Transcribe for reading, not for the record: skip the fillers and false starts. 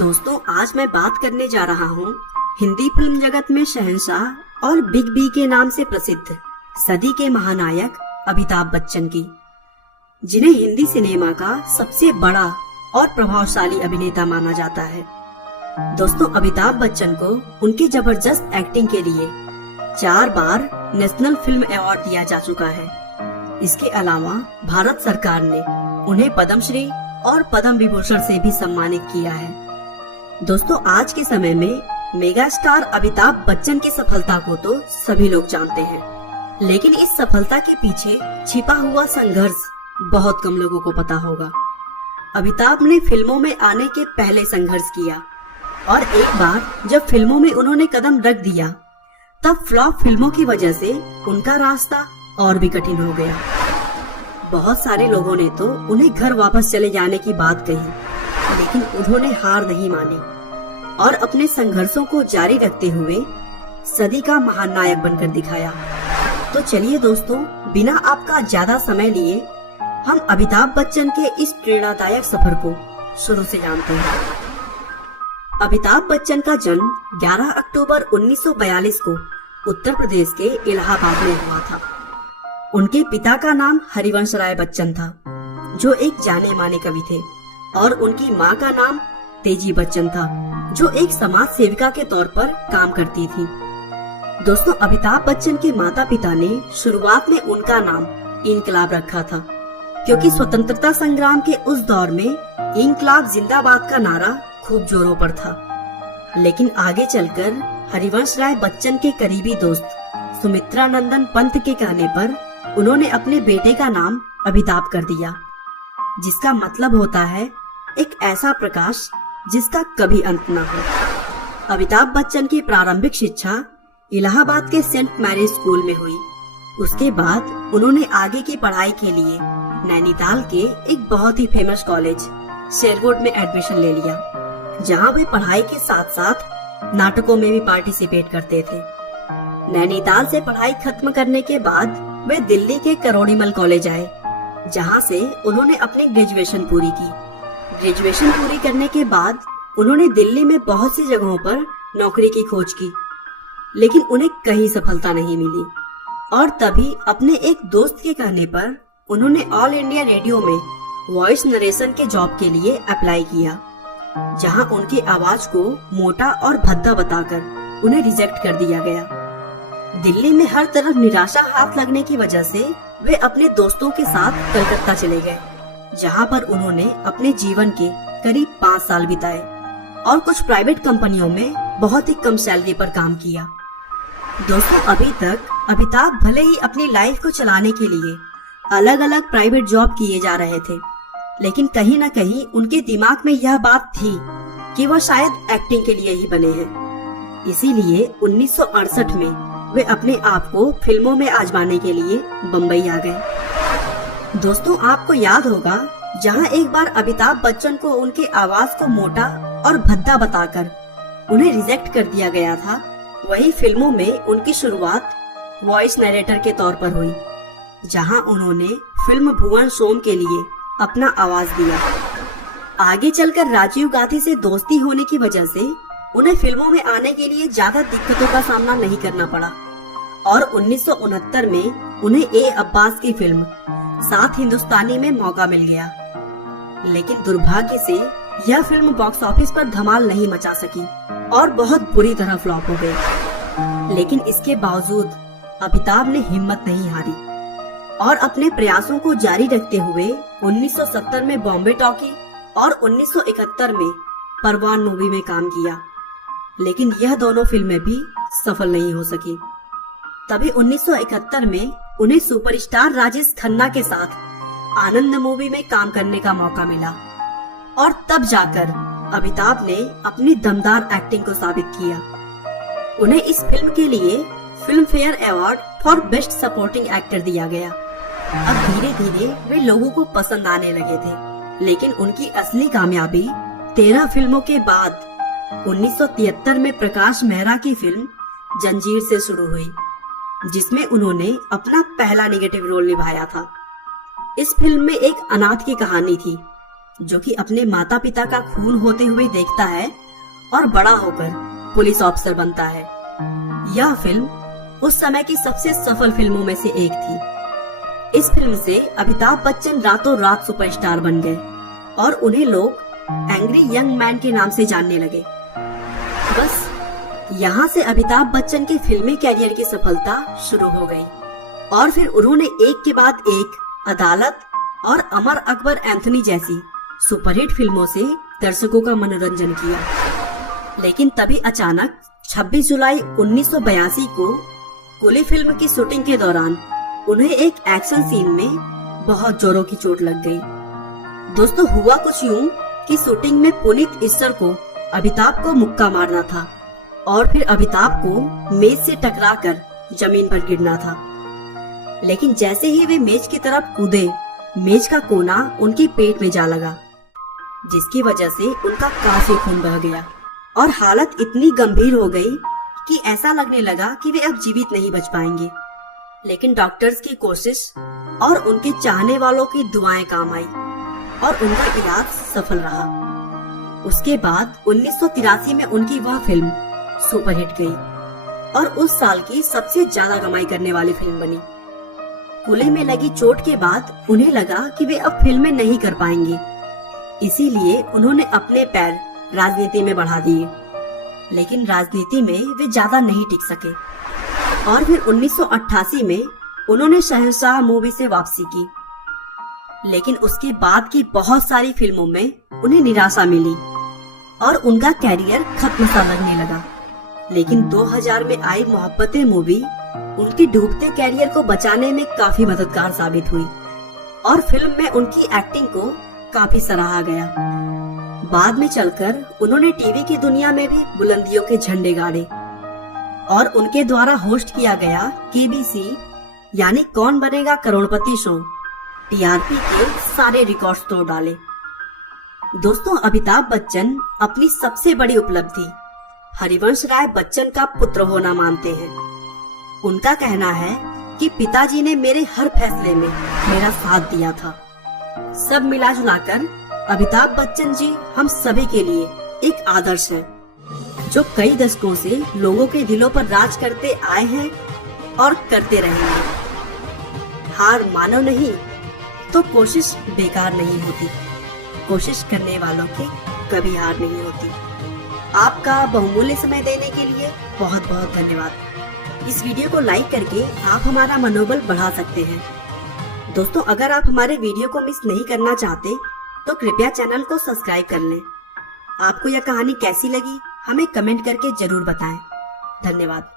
दोस्तों, आज मैं बात करने जा रहा हूँ हिंदी फिल्म जगत में शहंशाह और बिग बी के नाम से प्रसिद्ध सदी के महानायक अमिताभ बच्चन की, जिन्हें हिंदी सिनेमा का सबसे बड़ा और प्रभावशाली अभिनेता माना जाता है। दोस्तों, अमिताभ बच्चन को उनकी जबरदस्त एक्टिंग के लिए 4 बार नेशनल फिल्म अवार्ड दिया जा चुका है। इसके अलावा भारत सरकार ने उन्हें पद्मश्री और पद्म विभूषण से भी सम्मानित किया है। दोस्तों, आज के समय में मेगा स्टार अमिताभ बच्चन की सफलता को तो सभी लोग जानते हैं, लेकिन इस सफलता के पीछे छिपा हुआ संघर्ष बहुत कम लोगों को पता होगा। अमिताभ ने फिल्मों में आने के पहले संघर्ष किया और एक बार जब फिल्मों में उन्होंने कदम रख दिया, तब फ्लॉप फिल्मों की वजह से उनका रास्ता और भी कठिन हो गया। बहुत सारे लोगों ने तो उन्हें घर वापस चले जाने की बात कही, लेकिन उन्होंने हार नहीं मानी और अपने संघर्षों को जारी रखते हुए सदी का महानायक बनकर दिखाया। तो चलिए दोस्तों, बिना आपका ज्यादा समय लिए हम अमिताभ बच्चन के इस प्रेरणादायक सफर को शुरू से जानते हैं। अमिताभ बच्चन का जन्म 11 अक्टूबर 1942 को उत्तर प्रदेश के इलाहाबाद में हुआ था। उनके पिता का नाम हरिवंश राय बच्चन था, जो एक जाने माने कवि थे, और उनकी मां का नाम तेजी बच्चन था, जो एक समाज सेविका के तौर पर काम करती थी। दोस्तों, अमिताभ बच्चन के माता पिता ने शुरुआत में उनका नाम इनकलाब रखा था, क्योंकि स्वतंत्रता संग्राम के उस दौर में इनकलाब जिंदाबाद का नारा खूब जोरों पर था। लेकिन आगे चलकर हरिवंश राय बच्चन के करीबी दोस्त सुमित्रा नंदन पंत के कहने पर उन्होंने अपने बेटे का नाम अमिताभ कर दिया, जिसका मतलब होता है एक ऐसा प्रकाश जिसका कभी अंत न हो। अमिताभ बच्चन की प्रारंभिक शिक्षा इलाहाबाद के सेंट मैरीज स्कूल में हुई। उसके बाद उन्होंने आगे की पढ़ाई के लिए नैनीताल के एक बहुत ही फेमस कॉलेज शेरवुड में एडमिशन ले लिया, जहां वे पढ़ाई के साथ साथ नाटकों में भी पार्टिसिपेट करते थे। नैनीताल से पढ़ाई खत्म करने के बाद वे दिल्ली के करोड़ीमल कॉलेज आए, जहां से उन्होंने अपनी ग्रेजुएशन पूरी की। ग्रेजुएशन पूरी करने के बाद उन्होंने दिल्ली में बहुत सी जगहों पर नौकरी की खोज की, लेकिन उन्हें कहीं सफलता नहीं मिली। और तभी अपने एक दोस्त के कहने पर उन्होंने ऑल इंडिया रेडियो में वॉइस नरेशन के जॉब के लिए अप्लाई किया, जहां उनकी आवाज को मोटा और भद्दा बताकर उन्हें रिजेक्ट कर दिया गया। दिल्ली में हर तरफ निराशा हाथ लगने की वजह से वे अपने दोस्तों के साथ कलकत्ता चले गए, जहां पर उन्होंने अपने जीवन के करीब 5 साल बिताए और कुछ प्राइवेट कंपनियों में बहुत ही कम सैलरी पर काम किया। दोस्तों, अभी तक अमिताभ भले ही अपनी लाइफ को चलाने के लिए अलग अलग प्राइवेट जॉब किए जा रहे थे, लेकिन कहीं न कहीं उनके दिमाग में यह बात थी कि वह शायद एक्टिंग के लिए ही बने हैं। इसीलिए 1968 में वे अपने आप को फिल्मों में आजमाने के लिए बम्बई आ गए। दोस्तों, आपको याद होगा, जहां एक बार अमिताभ बच्चन को उनकी आवाज को मोटा और भद्दा बताकर उन्हें रिजेक्ट कर दिया गया था, वही फिल्मों में उनकी शुरुआत वॉइस नरेटर के तौर पर हुई, जहां उन्होंने फिल्म भुवन सोम के लिए अपना आवाज दिया। आगे चलकर राजीव गांधी से दोस्ती होने की वजह से उन्हें फिल्मों में आने के लिए ज्यादा दिक्कतों का सामना नहीं करना पड़ा और 1969 में उन्हें ए अब्बास की फिल्म सात हिंदुस्तानी में मौका मिल गया। लेकिन दुर्भाग्य से यह फिल्म बॉक्स ऑफिस पर धमाल नहीं मचा सकी और बहुत बुरी तरह फ्लॉप हो गई। लेकिन इसके बावजूद अमिताभ ने हिम्मत नहीं हारी और अपने प्रयासों को जारी रखते हुए 1970 में बॉम्बे टॉकी और 1971 में परवान मूवी में काम किया, लेकिन यह दोनों फिल्में भी सफल नहीं हो सकी। तभी 1971 में उन्हें सुपरस्टार राजेश खन्ना के साथ आनंद मूवी में काम करने का मौका मिला और तब जाकर अमिताभ ने अपनी दमदार एक्टिंग को साबित किया। उन्हें इस फिल्म के लिए film fair award for best supporting actor दिया गया। अब धीरे धीरे वे लोगों को पसंद आने लगे थे, लेकिन उनकी असली कामयाबी 13 फिल्मों के बाद 1973 में प्रकाश मेहरा की फिल्म जंजीर से शुरू हुई, जिसमें उन्होंने अपना पहला नेगेटिव रोल निभाया था। इस फिल्म में एक अनाथ की कहानी थी, जो कि अपने माता पिता का खून होते हुए देखता है और बड़ा होकर पुलिस ऑफिसर बनता है। यह फिल्म उस समय की सबसे सफल फिल्मों में से एक थी। इस फिल्म से अमिताभ बच्चन रातों रात सुपरस्टार बन गए और उन्हें लोग एंग्री यंग मैन के नाम से जानने लगे। बस यहाँ से अमिताभ बच्चन के फिल्मी कैरियर की सफलता शुरू हो गई और फिर उन्होंने एक के बाद एक अदालत और अमर अकबर एंथोनी जैसी सुपरहिट फिल्मों से दर्शकों का मनोरंजन किया। लेकिन तभी अचानक 26 जुलाई 1982 को कुली फिल्म की शूटिंग के दौरान उन्हें एक एक्शन सीन में बहुत जोरों की चोट लग गई। दोस्तों, हुआ कुछ यूं कि शूटिंग में पुनीत इस्सर को अमिताभ को मुक्का मारना था और फिर अमिताभ को मेज से टकराकर जमीन पर गिरना था। लेकिन जैसे ही वे मेज की तरफ कूदे, मेज का कोना उनके पेट में जा लगा, जिसकी वजह से उनका काफी खून बह गया और हालत इतनी गंभीर हो गई कि ऐसा लगने लगा कि वे अब जीवित नहीं बच पाएंगे। लेकिन डॉक्टर्स की कोशिश और उनके चाहने वालों की दुआएं काम आई और उनका इलाज सफल रहा। उसके बाद 1983 में उनकी वह फिल्म सुपरहिट गई और उस साल की सबसे ज्यादा कमाई करने वाली फिल्म बनी। कुली में लगी चोट के बाद उन्हें लगा कि वे अब फिल्में नहीं कर पाएंगे, इसीलिए उन्होंने अपने पैर राजनीति में बढ़ा दिए। लेकिन राजनीति में वे ज्यादा नहीं टिक सके और फिर 1988 में उन्होंने शहंशाह मूवी से वापसी की। लेकिन उसके बाद की बहुत सारी फिल्मों में उन्हें निराशा मिली और उनका कैरियर खत्म सा लगने लगा। लेकिन 2000 में आई मोहब्बतें मूवी उनके डूबते कैरियर को बचाने में काफी मददगार साबित हुई और फिल्म में उनकी एक्टिंग को काफी सराहा गया। बाद में चलकर उन्होंने टीवी की दुनिया में भी बुलंदियों के झंडे गाड़े और उनके द्वारा होस्ट किया गया केबीसी यानी कौन बनेगा करोड़पति शो टीआरपी के सारे रिकॉर्ड्स तोड़ डाले। दोस्तों, अमिताभ बच्चन अपनी सबसे बड़ी उपलब्धि हरिवंश राय बच्चन का पुत्र होना मानते हैं। उनका कहना है कि पिताजी ने मेरे हर फैसले में मेरा साथ दिया था। सब मिला जुलाकर अमिताभ बच्चन जी हम सभी के लिए एक आदर्श है, जो कई दशकों से लोगों के दिलों पर राज करते आए हैं और करते रहेंगे। हार मानो नहीं तो कोशिश बेकार नहीं होती, कोशिश करने वालों की कभी हार नहीं होती। आपका बहुमूल्य समय देने के लिए बहुत बहुत धन्यवाद। इस वीडियो को लाइक करके आप हमारा मनोबल बढ़ा सकते हैं। दोस्तों, अगर आप हमारे वीडियो को मिस नहीं करना चाहते तो कृपया चैनल को सब्सक्राइब कर लें। आपको यह कहानी कैसी लगी हमें कमेंट करके जरूर बताएं। धन्यवाद।